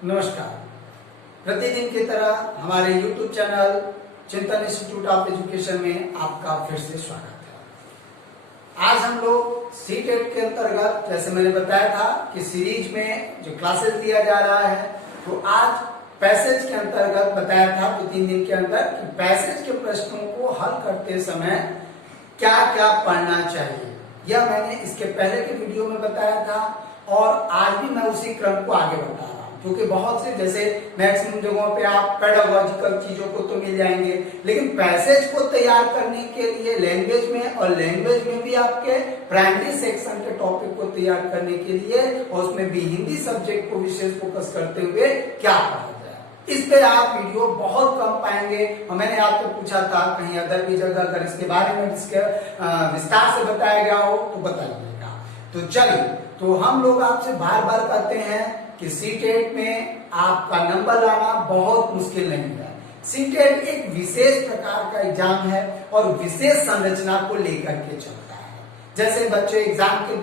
नमस्कार। प्रतिदिन की तरह हमारे YouTube चैनल चिंतन इंस्टीट्यूट ऑफ एजुकेशन में आपका फिर से स्वागत है। आज हम लोग सी-टेट के अंतर्गत, जैसे मैंने बताया था कि सीरीज में जो क्लासेस दिया जा रहा है, तो आज पैसेज के अंतर्गत बताया था 2-3 दिन के अंदर कि पैसेज के प्रश्नों को हल करते समय क्या क्या पढ़ना चाहिए। यह मैंने इसके पहले के वीडियो में बताया था और आज भी मैं उसी क्रम को आगे बता रहा हूँ, क्योंकि बहुत से जैसे मैक्सिमम जगहों पे आप पेडागोजिकल चीजों को तो मिल जाएंगे, लेकिन पैसेज को तैयार करने के लिए लैंग्वेज में और लैंग्वेज में भी आपके प्राइमरी सेक्शन के टॉपिक को तैयार करने के लिए और उसमें भी हिंदी सब्जेक्ट को विशेष फोकस करते हुए क्या पढ़ा जाए, इस पे आप वीडियो बहुत कम पाएंगे। और मैंने आपको पूछा था कहीं अदर भी जगह अगर इसके बारे में विस्तार से बताया गया हो तो बताइएगा। तो चलिए, तो हम लोग आपसे बार बार कहते हैं कि सी-टेट में आपका नंबर लाना बहुत मुश्किल नहीं है। सी-टेट एक विशेष प्रकार का एग्जाम है और विशेष संरचना को लेकर के चलता है। जैसे बच्चे एग्जाम के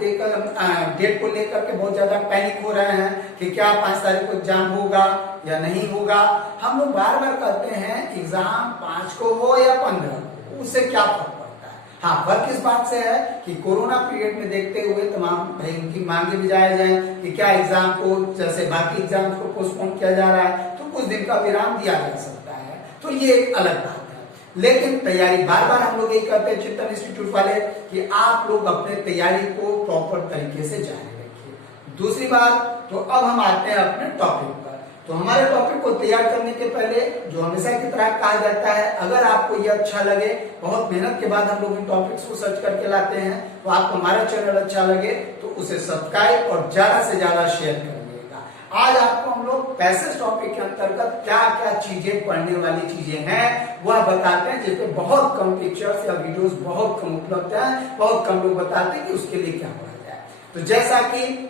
डेट को लेकर के बहुत ज्यादा पैनिक हो रहे हैं कि क्या 5 तारीख को एग्जाम होगा या नहीं होगा। हम लोग बार बार कहते हैं एग्जाम 5 को हो या 15 को, उससे क्या फर्क पड़ता है। हाँ, फर्क इस बात से है कि कोरोना पीरियड में देखते हुए तमाम भाई उनकी मांगे भी जायज है कि क्या एग्जाम को जैसे बाकी एग्जाम को पोस्टपोन किया जा रहा है तो कुछ दिन का विराम दिया जा सकता है, तो ये एक अलग बात है। लेकिन तैयारी बार बार हम लोग यही कहते हैं चिंतन इंस्टीट्यूट वाले कि आप लोग अपने तैयारी को प्रॉपर तरीके से जारी रखिए। दूसरी बात, तो अब हम आते हैं अपने टॉपिक पर। तो हमारे टॉपिक को तैयार करने के पहले जो हमेशा की तरह कहा जाता है, अगर आपको ये अच्छा लगे, बहुत मेहनत के बाद हम लोग इन टॉपिक्स को सर्च करके लाते हैं, तो आपको हमारा चैनल अच्छा लगे तो उसे सब्सक्राइब और ज्यादा से ज्यादा शेयर करिएगा। आज आपको हम लोग पैसेज टॉपिक के अंतर्गत क्या क्या चीजें पढ़ने वाली चीजें हैं वह बताते हैं, जिसपे बहुत कम पिक्चर्स या वीडियोस बहुत कम उपलब्ध है, बहुत कम लोग बताते हैं कि उसके लिए क्या पढ़ा जाए। तो जैसा कि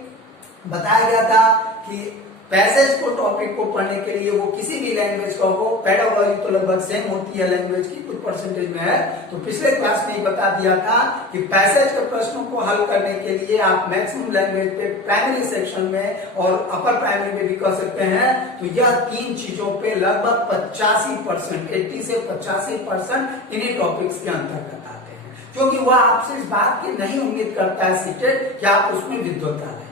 बताया गया था कि पैसेज को टॉपिक को पढ़ने के लिए वो किसी भी लैंग्वेज का हो, पेडागोजी तो लगभग सेम होती है लैंग्वेज की, कुछ परसेंटेज में है। तो पिछले क्लास में ही बता दिया था कि पैसेज के प्रश्नों को हल करने के लिए आप मैक्सिमम लैंग्वेज पे प्राइमरी सेक्शन में और अपर प्राइमरी में भी कर सकते हैं। तो यह 3 चीजों पे लगभग 85%, 80 से 85% इन्हीं टॉपिक्स के अंतर्गत आते हैं, क्योंकि वह आपसे इस बात की नहीं उम्मीद करता है सी-टेट कि आप उसमें विद्वता लाएंगे।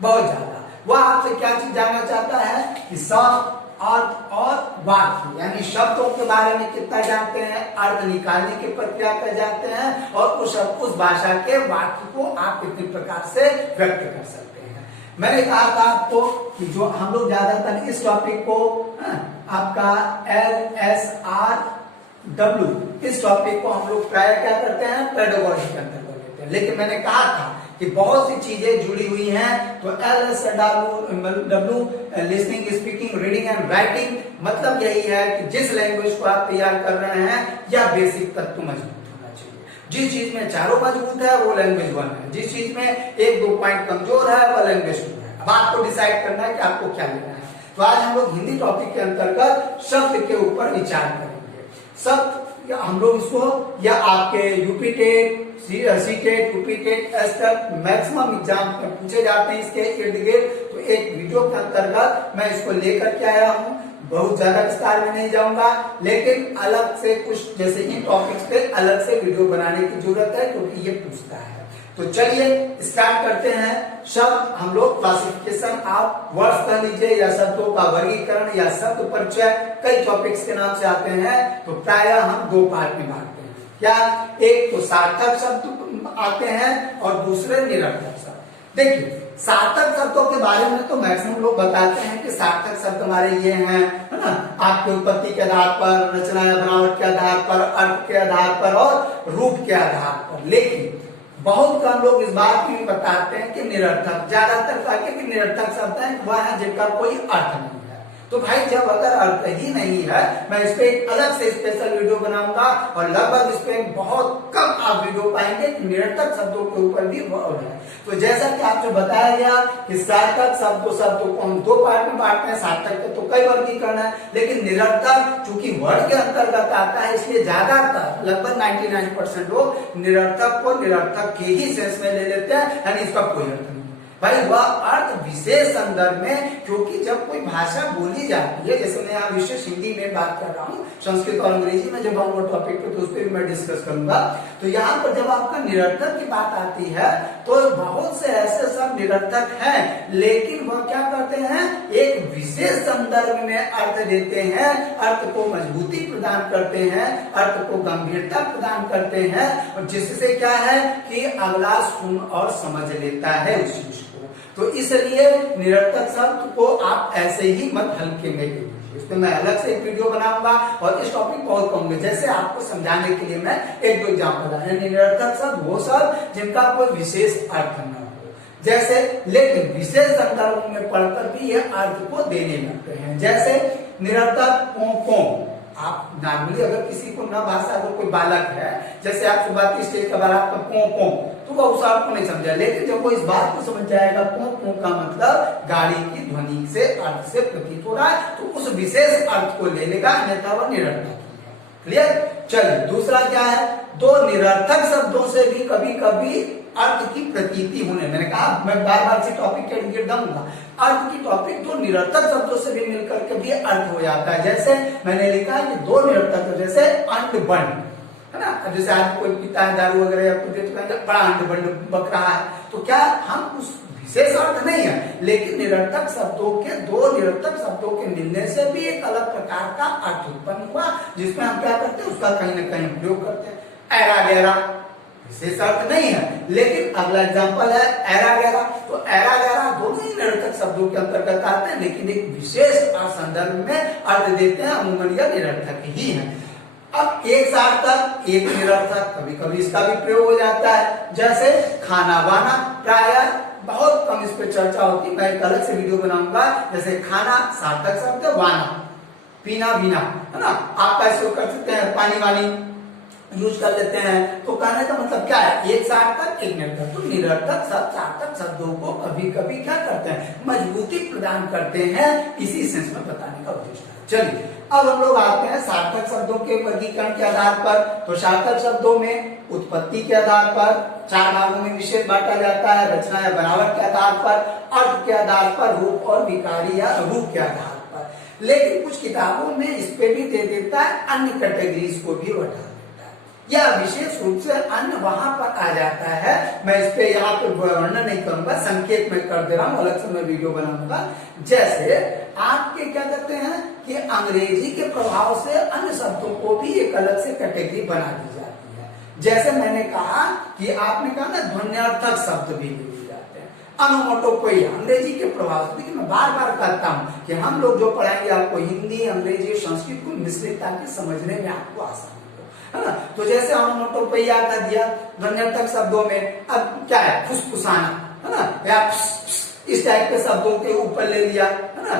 बहुत ज्यादा वह आपसे क्या चीज जानना चाहता है कि शब्द, अर्थ और वाक्य, यानी शब्दों के बारे में कितना जानते हैं, अर्थ निकालने की प्रक्रिया कर जानते हैं और उस भाषा के वाक्य को आप कितने प्रकार से व्यक्त कर सकते हैं। मैंने कहा था आपको कि जो हम लोग ज्यादातर इस टॉपिक को आपका LSRW इस टॉपिक को हम लोग प्राय क्या करते हैं, पेडागोजी के अंतर्गत लेते हैं। लेकिन मैंने कहा था कि बहुत सी चीजें जुड़ी हुई हैं, तो LSW listening, speaking, reading and writing, मतलब यही है कि जिस लैंग्वेज को आप तैयार कर रहे हैं यह बेसिक तत्व मजबूत होना चाहिए। जिस चीज में चारों मजबूत है वो लैंग्वेज 1 है, जिस चीज में 1-2 पॉइंट कमजोर है वह लैंग्वेज 2 है। अब आपको डिसाइड करना है कि आपको क्या लेना है। तो आज हम लोग हिंदी टॉपिक के अंतर्गत शब्द के ऊपर विचार करेंगे। शब्द हम लोग इसको या आपके UP-TET, CTET, UP-TET, S-TET maximum exam में पूछे जाते हैं इसके इर्द गिर्द। तो एक वीडियो के अंतर्गत मैं इसको लेकर के आया हूँ, बहुत ज्यादा विस्तार में नहीं जाऊंगा, लेकिन अलग से कुछ जैसे इन टॉपिक्स पे अलग से वीडियो बनाने की जरूरत है, क्योंकि ये पूछता है। तो चलिए स्टार्ट करते हैं। शब्द हम लोग क्लासिफिकेशन ऑफ वर्ड्स कह लीजिए या शब्दों का वर्गीकरण या शब्द परिचय, कई टॉपिक्स के नाम से आते हैं। तो प्राय हम 2 पार्ट में बांटते हैं। क्या? एक तो सार्थक शब्द आते हैं और दूसरे निरर्थक शब्द। देखिए, सार्थक शब्दों के बारे में तो मैक्सिमम लोग बताते हैं कि सार्थक शब्द हमारे ये हैं, है ना, आपके उत्पत्ति के आधार पर, रचना या बनावट के आधार पर, अर्थ के आधार पर और रूप के आधार पर। लेकिन बहुत कम लोग इस बात की भी बताते हैं कि निरर्थक, ज्यादातर कहते हैं कि निरर्थक शब्द है वह है जिनका कोई अर्थ नहीं है। तो भाई जब अगर अर्थ ही नहीं है, मैं इस पे एक अलग से स्पेशल वीडियो बनाऊंगा और लगभग इस पे बहुत कम आप वीडियो पाएंगे कि निरर्थक शब्दों के ऊपर भी वर्ड है। तो जैसा कि आपसे बताया गया कि सार्थक शब्दों को हम 2 पार्ट में बांटते हैं। सार्थक के तो कई वर्गीकरण है, लेकिन निरर्थक चूंकि वर्ड के अंतर्गत आता है इसलिए ज्यादातर लगभग 99% लोग निरर्थक को निरर्थक के ही सेंस में ले लेते हैं, यानी इसका कोई अर्थ नहीं। भाई वह अर्थ विशेष संदर्भ में, क्योंकि जब कोई भाषा बोली जाती है, जैसे मैं यहाँ विशेष हिंदी में बात कर रहा हूँ, संस्कृत और अंग्रेजी में जब आऊंगा टॉपिक पे तो उस पर भी मैं डिस्कस करूंगा। तो यहाँ पर जब आपका निरर्थक की बात आती है तो बहुत से ऐसे सब निरर्थक हैं, लेकिन वह क्या करते हैं, एक विशेष संदर्भ में अर्थ देते हैं, अर्थ को मजबूती प्रदान करते हैं, अर्थ को गंभीरता प्रदान करते हैं, और जिससे क्या है कि अगला सुन और समझ लेता है उस चीज को। तो इसलिए निरर्थक शब्द को आप ऐसे ही मत हल्के में लीजिए, इसमें मैं अलग से एक वीडियो बनाऊंगा और इस टॉपिक बहुत कहूंगा। जैसे आपको समझाने के लिए मैं एक दो एग्जाम्पल है, निरर्थक शब्द वो शब्द जिनका कोई विशेष अर्थ न हो, जैसे लेकिन विशेष संदर्भ में पढ़कर भी ये अर्थ को देने लगते हैं। जैसे निरर्थक पों, आप नॉर्मली अगर किसी को न भाषा, अगर कोई बालक है, जैसे आपसे बात की स्टेज का बार आपका पों, तो वह उस अर्थ को नहीं समझा, लेकिन जब वो इस बात को समझ जाएगा पों का मतलब गाड़ी की ध्वनि से अर्थ से प्रतीत हो रहा है, तो उस विशेष अर्थ को ले लेगा, अन्यथा वह निरर्थक है। क्लियर? चलिए दूसरा क्या है, दो निरर्थक शब्दों से भी कभी कभी अर्थ की प्रतीति होने, मैंने कहा मैं बार बार से टॉपिक के गिर दूंगा, अर्थ की टॉपिक दो निरर्थक शब्दों से भी मिलकर के भी अर्थ हो जाता है। जैसे मैंने लिखा है कि दो निरर्थक, जैसे अंड बंड है ना, जैसे आज कोई पीता है दारू वगैरह या कुछ बड़ा अंड बंड बक रहा है, तो क्या हम उस विशेष अर्थ नहीं है, लेकिन निरर्थक शब्दों के, दो निरर्थक शब्दों के मिलने से भी एक अलग प्रकार का अर्थ उत्पन्न हुआ, जिसमें हम क्या करते हैं, उसका कहीं ना कहीं प्रयोग करते हैं। ऐरा गहरा विशेष अर्थ नहीं है, लेकिन अगला एग्जांपल है ऐरा गहरा, तो ऐरा गहरा दोनों ही निरर्थक शब्दों के अंतर्गत आते हैं, लेकिन एक विशेष संदर्भ में अर्थ देते हैं, अमूमन यह निरर्थक ही है। अब एक सार्थक एक निरर्थक, कभी कभी इसका भी प्रयोग हो जाता है, जैसे खाना वाना, प्राय बहुत कम इस पर चर्चा होती, मैं एक अलग से वीडियो बनाऊंगा। जैसे खाना सार्थक शब्द, वाना पीना बीना, है ना, आप कैसे कर सकते हैं, पानी वानी यूज कर लेते हैं। तो कहने का मतलब क्या है, एक सार्थक एक निरर्थक। तो निरर्थक शब्द सार्थक शब्दों को कभी कभी क्या करते हैं, मजबूती प्रदान करते हैं, इसी सेंस में बताने का उद्देश्य है। चलिए अब हम लोग आते हैं सार्थक शब्दों के वर्गीकरण के आधार पर। तो सार्थक शब्दों में उत्पत्ति के आधार पर चार भागों में विशेष बांटा जाता है, रचना या बनावट के आधार पर, अर्थ के आधार पर, रूप और विकारी या रूप के आधार पर। लेकिन कुछ किताबों में इस पे भी दे देता है, अन्य कैटेगरीज को भी बढ़ा या विशेष रूप से अन्य वहां पर आ जाता है। मैं इस पे यहाँ पे वर्णन नहीं करूंगा, संकेत में कर दे रहा हूँ, अलग से मैं वीडियो बनाऊंगा। जैसे आपके क्या कहते हैं कि अंग्रेजी के प्रभाव से अन्य शब्दों को भी एक अलग से कैटेगरी बना दी जाती है। जैसे मैंने कहा कि आपने कहा ना ध्वन्यार्थक शब्द भी लिए जाते हैं, अनुमोटोपोइया अंग्रेजी के प्रभाव से। देखिए मैं बार बार कहता हूँ कि हम लोग जो पढ़ाएंगे आपको हिंदी, अंग्रेजी, संस्कृत को मिश्रित, ताकि समझने में आपको आसानी है ना। तो जैसे अनुमोटोपोइया का दिया ध्वन्यार्थक शब्दों में, अब क्या है, फुसफुसाना, है ना, या इस टाइप के शब्दों के ऊपर ले लिया, है ना,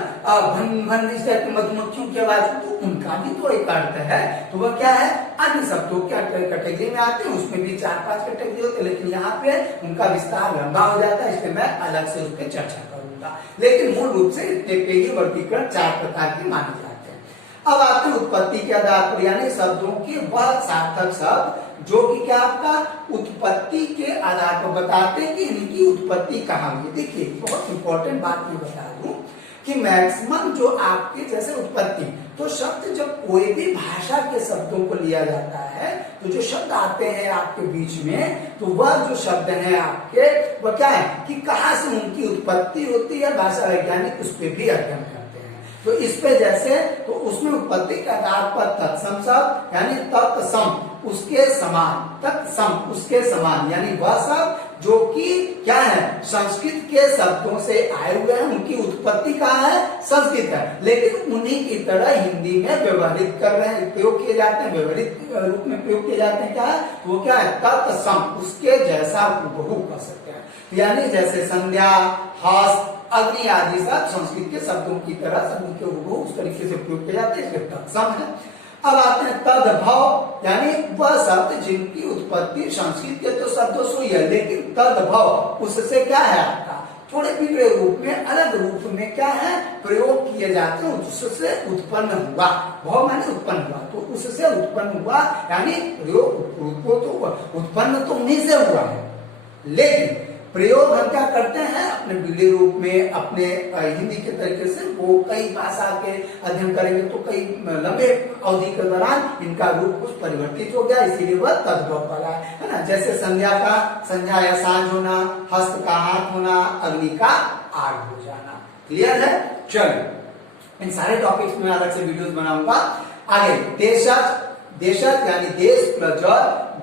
भन भन इस टाइप के मधुमक्खियों की आवाज, तो उनका भी तो एक अर्थ है। तो वह क्या है, अन्य शब्दों के कैटेगरी में आते हैं, उसमें भी 4-5 कैटेगरी होते हैं, लेकिन यहाँ पे उनका विस्तार लंबा हो जाता है, इसलिए मैं अलग से उस पर चर्चा करूंगा। लेकिन मूल रूप से इतने पे ही वर्गीकरण 4 प्रकार के माने जाते हैं। अब आते हैं उत्पत्ति के आधार पर, यानी शब्दों के वह सार्थक शब्द जो कि क्या आपका उत्पत्ति के आधार पर बताते हैं कि इनकी उत्पत्ति कहाँ हुई। देखिए बहुत इंपॉर्टेंट बात मैं बता दूं कि मैक्सिमम जो आपके जैसे उत्पत्ति, तो शब्द जब कोई भी भाषा के शब्दों को लिया जाता है, तो जो शब्द आते हैं आपके बीच में, तो वह जो शब्द है आपके, वह क्या है कि कहाँ से उनकी उत्पत्ति होती है, भाषा वैज्ञानिक उस पर भी अध्ययन करते हैं। तो इस पे जैसे, तो उसमें उत्पत्ति के आधार पर तत्सम शब्द, यानी तत्सम उसके समान, तत्सम उसके समान, यानी वह शब्द जो कि क्या है, संस्कृत के शब्दों से आए हुए हैं, उनकी उत्पत्ति कहाँ है, संस्कृत है, लेकिन उन्हीं की तरह हिंदी में व्यवहारित कर रहे हैं, प्रयोग किए जाते हैं, व्यवहारित रूप में प्रयोग किए जाते हैं। क्या है वो, क्या है, तत्सम उसके जैसा हुबहू कर सकते हैं। यानी जैसे संध्या, हस्त, अग्नि आदि सब संस्कृत के शब्दों की तरह सभी के हुबहू उस तरीके से प्रयोग किए जाते हैं, इसलिए तत्सम है। अब आते हैं तद्भव, यानी वह शब्द जिनकी उत्पत्ति संस्कृत के तो शब्दों से हुई है, लेकिन तद्भव उससे क्या है आपका थोड़े बिगड़े रूप में, अलग रूप में क्या है प्रयोग किए जाते हैं, उससे उत्पन्न हुआ। भाव माने उत्पन्न हुआ, तो उससे उत्पन्न हुआ, यानी प्रयोग तो उत्पन्न तो उन्हीं से हुआ है, लेकिन प्रयोग हम क्या करते हैं अपने बीड़ी रूप में, अपने हिंदी के तरीके से वो कई भाषा के अध्ययन करेंगे तो कई लंबे अवधि के दौरान इनका रूप कुछ परिवर्तित हो गया, इसीलिए वह तद्भव वाला है ना। जैसे संध्या या सांझ होना, हस्त का हाथ होना, अग्नि का आग हो जाना। क्लियर है? चलो इन सारे टॉपिक्स में अलग से वीडियोस बनाऊंगा। आगे देशज यानी देश प्लस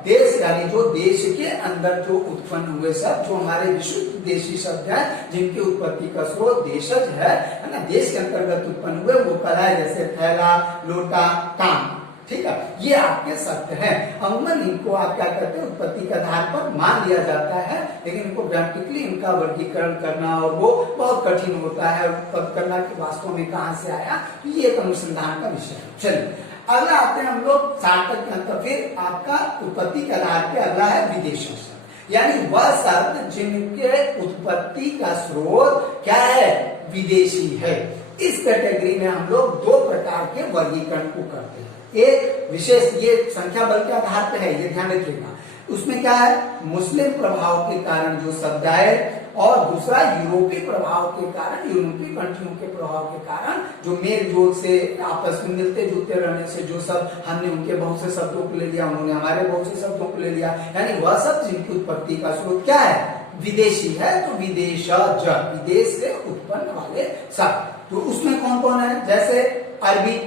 देश यानी जो देश के अंदर जो उत्पन्न हुए शब्द, जो हमारे विशुद्ध देशी शब्द हैं, जिनकी उत्पत्ति का स्रोत देशज है ना, देश के अंतर्गत उत्पन्न हुए वो कहलाए, जैसे थैला, लोटा, काम। ठीक है, ये आपके शब्द हैं। अमूमन इनको आप क्या करते हैं उत्पत्ति के आधार पर मान लिया जाता है, लेकिन इनको ग्रामेटिकली इनका वर्गीकरण करना और वो बहुत कठिन होता है करना कि वास्तव में कहाँ से आया, तो ये एक अनुसंधान का विषय है। चलिए अगला आते हैं हम लोग सार्थक के अंतर। फिर आपका उत्पत्ति के आधार पे अगला है विदेशी शब्द, यानी वह शब्द जिनके उत्पत्ति का स्रोत क्या है, विदेशी है। इस कैटेगरी में हम लोग दो प्रकार के वर्गीकरण को करते हैं। एक विशेष, ये संख्या बल के आधार पे है, ये ध्यान रखिएगा। उसमें क्या है, मुस्लिम प्रभाव के कारण जो शब्द आए, और दूसरा यूरोपीय प्रभाव के कारण, यूरोपीय कंट्रियों के प्रभाव के कारण जो मेल जोल से आपस में मिलते जुलते रहने से जो शब्द, हमने उनके बहुत से शब्दों को ले लिया, उन्होंने हमारे बहुत से शब्दों को ले लिया, यानी वह शब्द जिनकी उत्पत्ति का स्रोत क्या है, विदेशी है। तो विदेशज, विदेश से उत्पन्न वाले शब्द। तो उसमें कौन कौन है, जैसे अरबी,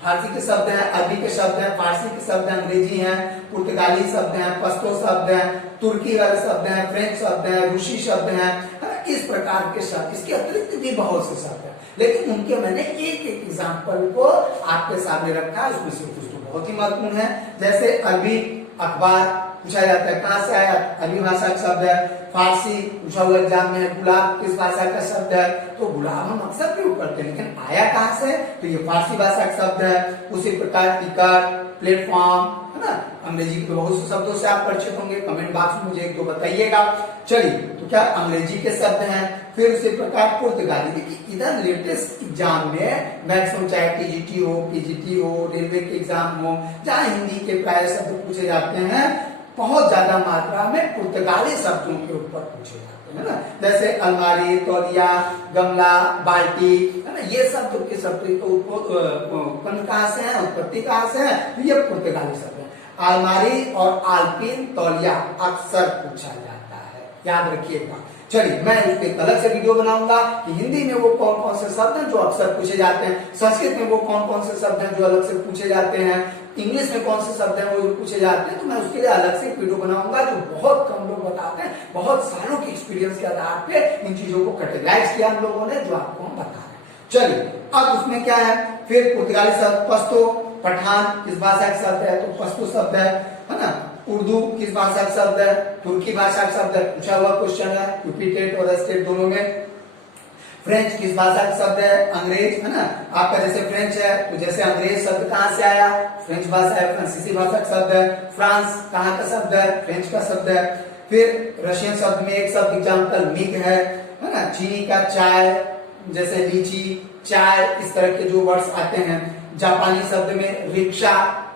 फारसी के शब्द हैं, अरबी के शब्द हैं, फारसी के शब्द हैं, अंग्रेजी हैं, पुर्तगाली शब्द हैं, पश्तो शब्द हैं, तुर्की वाले शब्द हैं, फ्रेंच शब्द हैं, रूसी शब्द हैं, इस प्रकार के शब्द। इसके अतिरिक्त भी बहुत से शब्द हैं, लेकिन उनके मैंने एक एक एग्जाम्पल को आपके सामने रखा है। उसमें से कुछ तो बहुत ही महत्वपूर्ण है, जैसे अरबी अखबार पूछा जाता है कहाँ से आया, अरबी भाषा का शब्द है। फारसी पूछा हुआ एग्जाम में, गुलाब किस भाषा का शब्द है, तो गुलाब हम अक्सर प्रयोग करते हैं, लेकिन आया कहाँ से, तो ये फारसी भाषा का शब्द है। उसी प्रकार टिकट, प्लेटफॉर्म, है ना, अंग्रेजी के बहुत से शब्दों से आप परिचित होंगे, कमेंट बॉक्स में मुझे एक दो बताइएगा। चलिए, तो क्या अंग्रेजी के शब्द हैं। फिर उसी प्रकार पुर्तगाली। देखिए इधर लेटेस्ट एग्जाम में मैक्सिमम चाहे टीजीटी हो, पीजीटी हो, रेलवे के एग्जाम हो, जहाँ हिंदी के प्राय शब्द पूछे जाते हैं, बहुत ज्यादा मात्रा में पुर्तगाली शब्दों के ऊपर पूछे जाते हैं ना, जैसे अलमारी, तौलिया, गमला, बाल्टी, है ना, ये शब्द के शब्द उत्पन्न कहाँ से है, उत्पत्ति कहाँ से है, तो ये पुर्तगाली शब्द है। अलमारी और आल्पिन, तौलिया अक्सर पूछा जाता है, याद रखिएगा। चलिए मैं इस पे अलग से वीडियो बनाऊंगा कि हिंदी में वो कौन कौन से शब्द हैं जो अक्सर पूछे जाते हैं, संस्कृत में वो कौन कौन से शब्द हैं जो अलग से पूछे जाते हैं, इंग्लिश में कौन से शब्द हैं वो पूछे जाते हैं। तो मैं उसके लिए अलग से वीडियो बनाऊंगा, जो बहुत कम लोग बताते हैं, बहुत सालों के एक्सपीरियंस के आधार पे इन चीजों को कैटेगराइज किया हम लोगों ने, जो आपको हम बता रहे हैं। चलिए अब उसमें क्या है, फिर पुर्तगाली शब्द पश्तो, पठान किस भाषा का शब्द है, तो पश्तो शब्द है ना। उर्दू किस भाषा का शब्द है, तुर्की भाषा का शब्द है, पूछा हुआ क्वेश्चन है, रिपीटेड और स्टेट दोनों में। फ्रेंच किस भाषा का शब्द है, अंग्रेज, है ना। आपका जैसे फ्रेंच है तो जैसे अंग्रेज शब्द कहाँ से आया, फ्रेंच भाषा है, फ्रांसीसी भाषा का शब्द है। फ्रांस कहाँ का शब्द है, फ्रेंच का शब्द है। फिर रशियन शब्द में एक शब्द एग्जाम्पल मिग है ना। चीनी का चाय, जैसे लीची, चाय, इस तरह के जो वर्ड्स आते हैं। जापानी शब्द में रिक्शा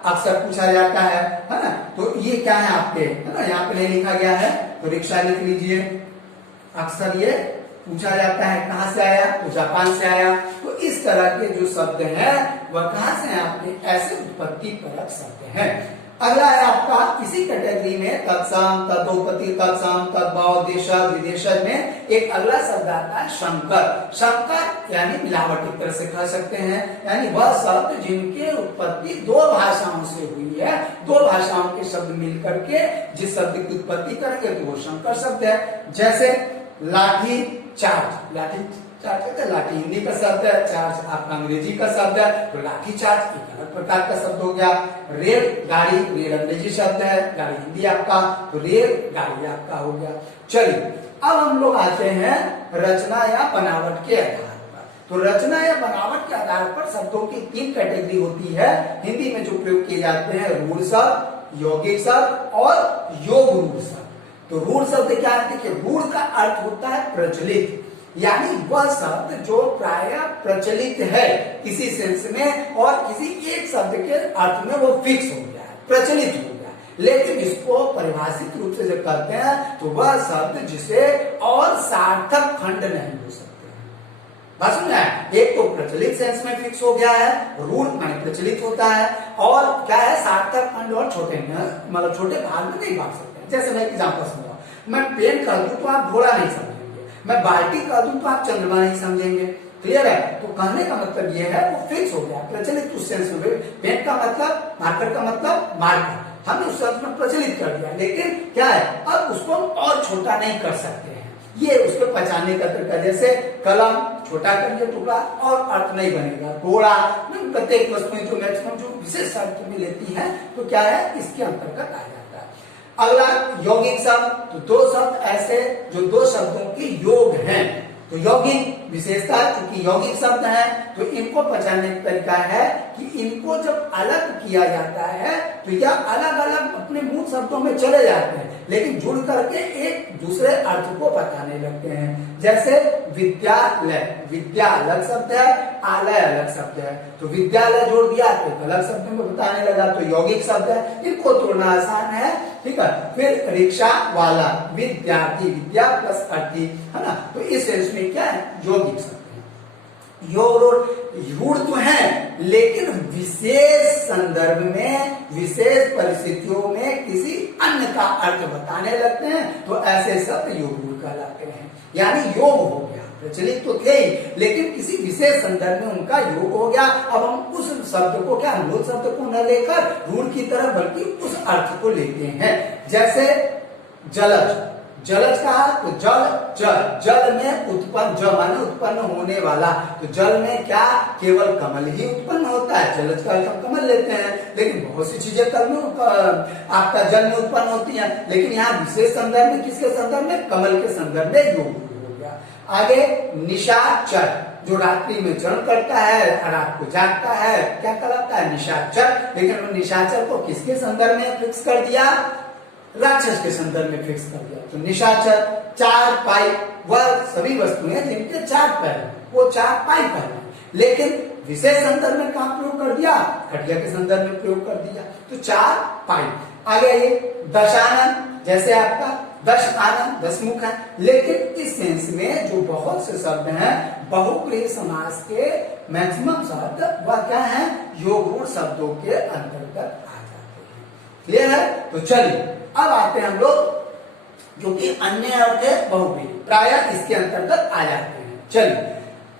अक्सर पूछा जाता है ना। तो ये क्या है आपके, है ना, यहाँ पे नहीं लिखा गया है तो रिक्शा लिख लीजिए। अक्सर ये पूछा जाता है कहाँ से आया, तो जापान से आया। तो इस तरह के जो शब्द हैं वह कहाँ से हैं आपके, ऐसे उत्पत्ति परक शब्द हैं। अगला है आपका इसी कैटेगरी में तत्सम, तदोत्पत्ति, तत्सम, तद्भव, देशज, विदेशज में एक अगला शब्द आता है शंकर। शंकर यानी मिलावट एक तरह से कह सकते हैं, यानी वह शब्द जिनके उत्पत्ति दो भाषाओं से हुई है, दो भाषाओं के शब्द मिलकर के जिस शब्द की उत्पत्ति करेंगे तो वो शंकर शब्द है। जैसे लाठी चार्ज, लाठी चार्ज कहते हैं, लाठी हिंदी का शब्द है, चार्ज आपका अंग्रेजी का शब्द है, तो लाठी चार्ज एक अलग प्रकार का शब्द हो गया। रेल गाड़ी, रेल अंग्रेजी शब्द है, गाड़ी हिंदी आपका, तो रेल गाड़ी आपका हो गया। चलिए अब हम लोग आते हैं रचना या बनावट के आधार पर। तो रचना या बनावट के आधार पर शब्दों की तीन कैटेगरी होती है हिंदी में जो प्रयोग किए जाते हैं, रूढ़ शब्द, यौगिक शब्द और योग रूढ़ शब्द। तो रूढ़ शब्द क्या है, देखिए रूढ़ का अर्थ होता है प्रचलित, यानी वह शब्द जो प्राय प्रचलित है किसी सेंस में और किसी एक शब्द के अर्थ में वो फिक्स हो गया है, प्रचलित हो गया। लेकिन इसको परिभाषित रूप से जब करते हैं तो वह शब्द जिसे और सार्थक खंड नहीं हो सकते। बात समझा है? एक तो प्रचलित सेंस में फिक्स हो गया है, रूल माने प्रचलित होता है, और क्या है सार्थक खंड और छोटे मतलब छोटे भाग में नहीं बांट सकते हैं। जैसे मैं एग्जांपल समझाऊं, मैं पेन कर दूं तो आप घोड़ा नहीं समझेंगे, मैं बाल्टी कर दूं तो आप चंद्रमा नहीं समझेंगे। क्लियर है? तो कहने का मतलब ये है वो फिक्स हो गया, प्रचलित उस सेंस में। पेन का मतलब मार्कर का मतलब मार्कर, हमने उस अर्थ में प्रचलित कर दिया, लेकिन क्या है अब उसको और छोटा नहीं कर सकते हैं। ये उसको पहचानने का तरीका। जैसे कलम छोटा करिए टुकड़ा और अर्थ नहीं बनेगा। घोड़ा, प्रत्येक वस्तुएं जो मैक्सिमम जो विशेष अर्थ में लेती हैं तो क्या है इसके अंतर्गत आ जाता है। अगला यौगिक शब्द, तो दो शब्द ऐसे जो दो शब्दों के योग हैं, तो यौगिक विशेषता क्योंकि यौगिक शब्द है तो इनको पहचानने का तरीका है कि इनको जब अलग किया जाता है तो यह अलग अलग अपने मूल शब्दों में चले जाते हैं, लेकिन जुड़ करके एक दूसरे अर्थ को बताने लगते हैं। जैसे विद्यालय, विद्या अलग शब्द है, आलय अलग शब्द है, तो विद्यालय जोड़ दिया तो अलग शब्द में बताने लगा, तो यौगिक शब्द है, इनको तोड़ना आसान है। ठीक है, फिर रिक्शा वाला, विद्यार्थी, विद्या प्लस अर्थी, है ना, तो इस सेंस में क्या है यौगिक शब्द है। रूढ़ तो है लेकिन विशेष संदर्भ में विशेष परिस्थितियों में किसी अन्य का अर्थ बताने लगते हैं तो ऐसे शब्द योग रूढ़ कहलाते हैं। यानी योग हो गया, प्रचलित तो थे ही लेकिन किसी विशेष संदर्भ में उनका योग हो गया। अब हम उस शब्द को क्या मूल शब्द को न लेकर रूढ़ की तरह बल्कि उस अर्थ को लेते हैं। जैसे जलज, जलज कहा तो जल, जल, जल में उत्पन्न, ज माने उत्पन्न होने वाला, तो जल में क्या केवल कमल ही उत्पन्न होता है, जलज का अर्थ हम कमल लेते हैं, लेकिन बहुत सी चीजें कल में आपका जल में उत्पन्न होती हैं, लेकिन यहाँ विशेष संदर्भ में किसके संदर्भ में, कमल के संदर्भ में योग हो गया। आगे निशाचर, जो रात्रि में चरण करता है रात को जागता है, क्या कहलाता है निशाचर, लेकिन निशाचर को किसके संदर्भ में फिक्स कर दिया, राक्षस के संदर्भ में फिक्स कर दिया। तो निशाचर, चार पाई, वह सभी वस्तुएं जिनके चार पैर, वो चार पाई पैर, लेकिन विशेष संदर्भ में कहां प्रयोग कर दिया, खटिया के संदर्भ में प्रयोग कर दिया, तो चार पाई। आगे ये दशानन, जैसे आपका दश आनंद, दशमुख है, लेकिन इस सेंस में जो बहुत से शब्द हैं बहुव्रीहि समास के मैक्सिमम शब्द वह क्या है योग रूढ़ शब्दों के अंतर्गत आ जाते हैं। क्लियर है? तो चलिए अब आते हैं हम लोग जो कि अन्य अर्थ है बहुव्रीहि, प्रायः इसके अंतर्गत आ जाते हैं। चलिए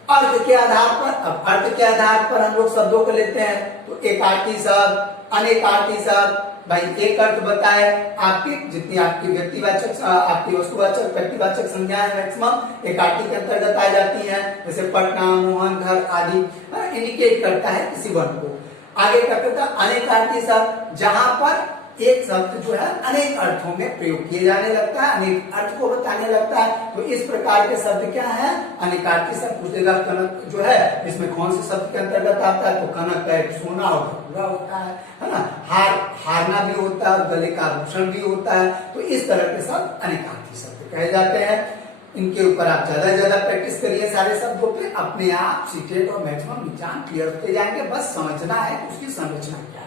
अर्थ के आधार पर, अब अर्थ के आधार पर हम लोग शब्दों को लेते हैं, तो एकार्थी शब्द, अनेकार्थी शब्द। भाई एक अर्थ बताए, आपकी जितनी आपकी व्यक्तिवाचक, आपकी वस्तुवाचक, व्यक्तिवाचक संज्ञाएं मैक्सिमम एकार्थी के अंतर्गत आ जाती हैं, जैसे पटना, मोहन, घर आदि इंडिकेट करता है किसी वर्ण को। आगे क्या करता है अनेकार्थी शब्द, जहां पर एक शब्द जो है अनेक अर्थों में प्रयोग किए जाने लगता है, अनेक अर्थ को बताने लगता है, तो इस प्रकार के शब्द क्या है अनेकार्थी शब्द। पूछेगा कनक जो है इसमें कौन से शब्द के अंतर्गत आता है, तो कनक का एक सोना और पूरा होता है ना, हार, हारना भी होता है, गले का आभूषण भी होता है, तो इस तरह के शब्द अनेकार्थी शब्द कहे जाते हैं। इनके ऊपर आप ज्यादा से ज्यादा प्रैक्टिस करिए सारे शब्दों पे, अपने आप सीटेट और मैक्सिमम निशान क्लियर होते जाएंगे, बस समझना है कि उसकी संरचना क्या है।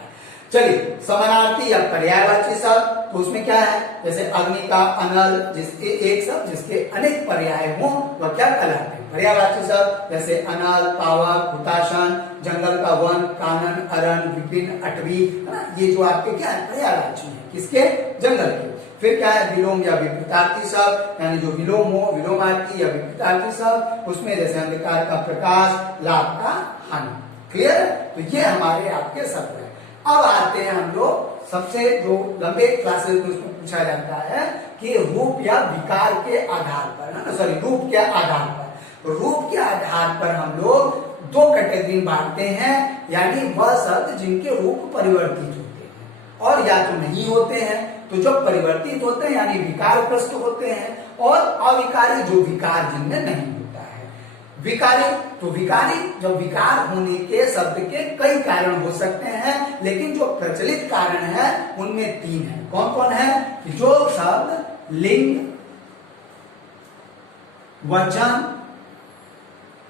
चलिए समानार्थी या पर्यायवाची शब्द, तो उसमें क्या है, जैसे अग्नि का अनल, जिसके एक शब्द जिसके अनेक पर्याय हो वह क्या कहलाते हैं पर्यायवाची शब्द, जैसे अनल, पावक, हुताशन, जंगल का वन, कानन, अरण, विपिन, अटवी, है ना, ये जो आपके क्या है पर्यायवाची है, किसके, जंगल के। फिर क्या है विलोम या विपरीतार्थी शब्द, यानी जो विलोम हो, विलोमार्थी या विपरीतार्थी शब्द, उसमें जैसे अंधकार का प्रकाश, लाभ का हानि। क्लियर? तो ये हमारे आपके शब्द है। अब आते हैं हम लोग सबसे जो लंबे क्लासेस में उसमें पूछा जाता है कि रूप या विकार के आधार पर, है ना, सॉरी रूप के आधार पर, तो रूप के आधार पर हम लोग दो कैटेगरी बांटते हैं, यानी वह शब्द जिनके रूप परिवर्तित होते हैं और या तो नहीं होते हैं, तो जो परिवर्तित होते हैं यानी विकारग्रस्त होते हैं, और अविकारी जो विकार जिनमें नहीं होता है। विकारी, तो विकारी जब विकार होने के शब्द के कई कारण हो सकते हैं, लेकिन जो प्रचलित कारण है उनमें तीन है। कौन कौन है, जो शब्द लिंग, वचन,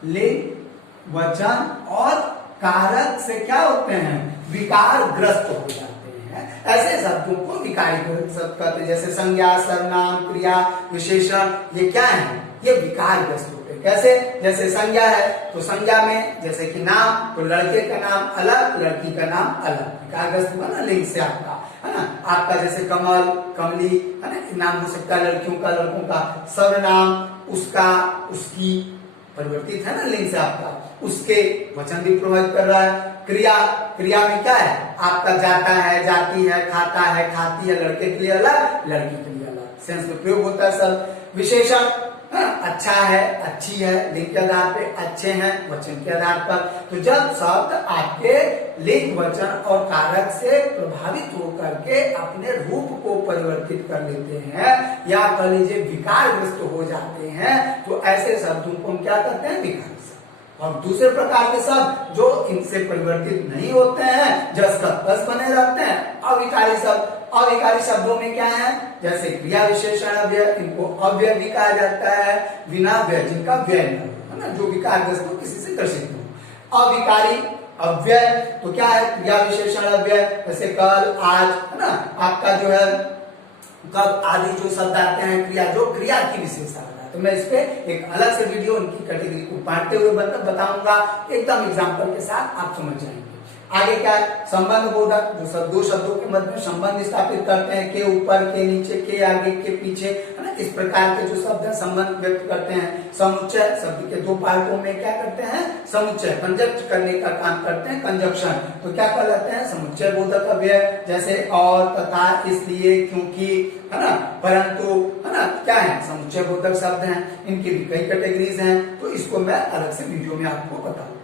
लिंग, वचन और कारक से क्या होते हैं विकारग्रस्त हो जाते हैं, ऐसे शब्दों को विकारी शब्द कहते हैं। जैसे संज्ञा, सर्वनाम, क्रिया, विशेषण, ये क्या है? ये विकारग्रस्त होते हैं। कैसे? जैसे संज्ञा है तो संज्ञा में जैसे कि नाम, तो लड़के का नाम अलग, लड़की का नाम अलग, विकारग्रस्त हुआ ना लिंग से आपका, है ना। आपका जैसे कमल, कमली, है ना, नाम हो सकता है लड़कियों का, लड़कों का। सर्वनाम उसका, उसकी, परिवर्तित है ना लिंग से आपका, उसके वचन भी प्रभावित कर रहा है। क्रिया, क्रिया में क्या है? आपका जाता है, जाती है, खाता है, खाती है, लड़के के लिए अलग, लड़की के लिए अलग, सेंस में प्रयोग होता है सब। विशेषण, अच्छा है, अच्छी है, लिंग के आधार पे, अच्छे हैं वचन के आधार पर। तो जब शब्द आपके लिंग, वचन और कारक से प्रभावित होकर के अपने रूप को परिवर्तित कर लेते हैं या कह लीजिए विकारग्रस्त हो जाते हैं, तो ऐसे शब्दों को हम क्या कहते हैं? विकारी शब्द। और दूसरे प्रकार के शब्द जो इनसे परिवर्तित नहीं होते हैं, जस का तस बने रहते हैं, अविकारी शब्द। अविकारी शब्दों में क्या है? जैसे क्रिया, विशेषण, अव्यय, इनको अव्यय भी कहा जाता है, बिना व्यय, जिनका व्यय न हो, है ना, जो विकारग्रस्त हो, किसी से ग्रसित हो। अविकारी अव्यय तो क्या है? क्रिया, विशेषण, अव्यय, जैसे कल, आज, है ना, आपका जो है कब आदि जो शब्द आते हैं, क्रिया, जो क्रिया की विशेषता है। तो मैं इस पे एक अलग से वीडियो उनकी कैटेगरी को बांटते हुए बताऊंगा, एकदम एग्जांपल के साथ आप समझ जाएंगे। आगे क्या है? संबंध बोधक, जो दो शब्दों के मध्य में संबंध स्थापित करते हैं, के ऊपर, के नीचे, के आगे, के पीछे, है ना, इस प्रकार के जो शब्द है संबंध व्यक्त करते हैं। समुच्चय, शब्द के दो पार्टों में क्या करते हैं? समुच्चय, कंजक्ट करने का काम करते हैं, कंजक्शन, तो क्या कहलाते हैं? समुच्चय बोधक अव्यय। जैसे और, तथा, इसलिए, क्योंकि, है ना, परंतु, है ना, क्या है? समुच्चय बोधक शब्द हैं, इनकी भी कई कैटेगरीज हैं, तो इसको मैं अलग से वीडियो में आपको बताऊंगा।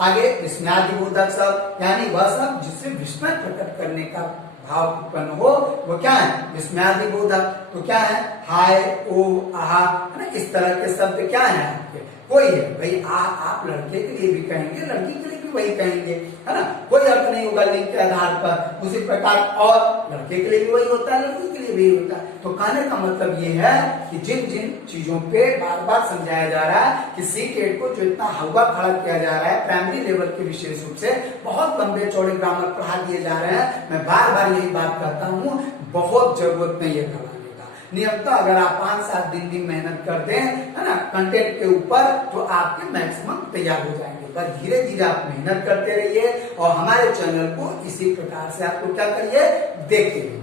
आगे विस्मयादिबोधक शब्द, यानी वह शब्द जिससे विस्मय प्रकट करने का भाव उत्पन्न हो, वो क्या है? विस्मयादिबोधक। तो क्या है? हाय, ओ, आहा, है ना, इस तरह के शब्द क्या है आपके? कोई है भाई, आप लड़के के लिए भी कहेंगे, लड़की के लिए भी वही कहेंगे, है ना, कोई अर्थ नहीं होगा लिंग के आधार पर। उसी प्रकार और लड़के के लिए भी वही होता है, लड़की के लिए भी होता है। तो कहने का मतलब ये है कि जिन जिन चीजों पे बार बार समझाया जा रहा है कि सीटेट को जो इतना हवा खड़ा किया जा रहा है प्राइमरी लेवल के विशेष रूप से, बहुत लंबे चौड़े ग्रामर पढ़ा दिए जा रहे हैं, मैं बार बार यही बात कहता हूँ, बहुत जरूरत नहीं है कराने का। नियमतः अगर आप 5-7 दिन मेहनत कर दें, है ना, कंटेंट के ऊपर, तो आपके मैक्सिमम तैयार हो जाएंगे। बस धीरे धीरे आप मेहनत करते रहिए और हमारे चैनल को इसी प्रकार से आपको क्या करिए? देखते रहिए।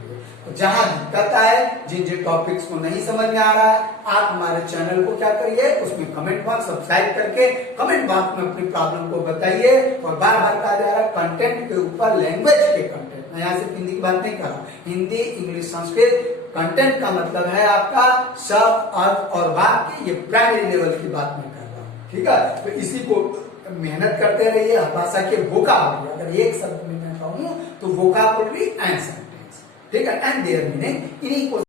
तो जहां दिक्कत आए, जिन जिन टॉपिक्स को नहीं समझ में आ रहा है, आप हमारे चैनल को क्या करिए? उसमें कमेंट बॉक्स सब्सक्राइब करके कमेंट बॉक्स में अपनी प्रॉब्लम को बताइए। और बार बार कहा जा रहा है कंटेंट के ऊपर, लैंग्वेज के कंटेंट, मैं यहाँ से हिंदी की बात नहीं कर रहा हूँ, हिंदी, इंग्लिश, संस्कृत, कंटेंट का मतलब है आपका शब्द, अर्थ और वाक्य, ये प्राइमरी लेवल की बात मैं कर रहा हूँ, ठीक है। तो इसी को मेहनत करते रहिए। भाषा के वोकाबुलरी, अगर एक शब्द में मैं कहूँ तो वोकाबुलरी एंड सेंटेंस, ठीक है, एंड देयर मीनिंग, इन्हीं को